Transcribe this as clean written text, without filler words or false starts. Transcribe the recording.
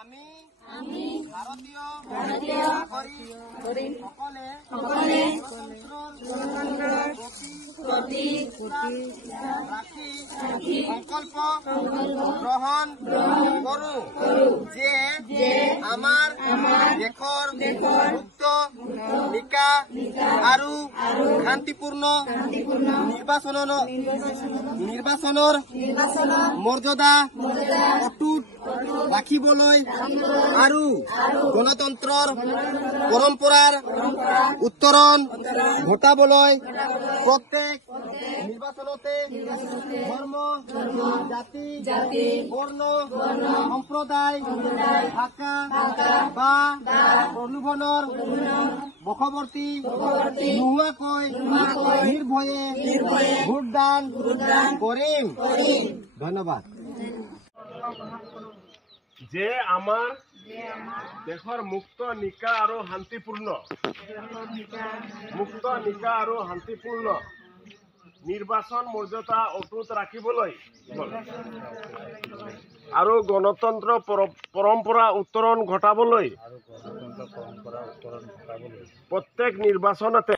আমি ভাৰতীয় সকলে গণতন্ত্ৰৰ প্ৰতি ৰাখি সংকল্প গ্ৰহণ কৰোঁ যে আমাৰ দেশৰ মুক্ত নিকা আৰু শান্তিপূৰ্ণ নিৰ্বাচনৰ মৰ্যাদা অটুট ৰাখিবলৈ আৰু গণতন্ত্ৰৰ পৰম্পৰাৰ উত্তৰণ ঘটাবলৈ প্ৰত্যেক নিৰ্বাচনতে ধৰ্ম জাতি বৰ্ণ সম্প্ৰদায় ভাষা বা প্ৰলোভনৰ বশৱৰ্তী নোহোৱাকৈ নিৰ্ভয়ে ভোটদান কৰিম। ধন্যবাদ। যে আমাৰ দেশৰ মুক্ত নিকা আৰু শান্তিপূৰ্ণ নিৰ্বাচন মৰ্যাদা অটুট ৰাখিবলৈ আৰু গণতন্ত্ৰ পৰম্পৰা উত্তৰণ ঘটাবলৈ প্ৰত্যেক নিৰ্বাচনতে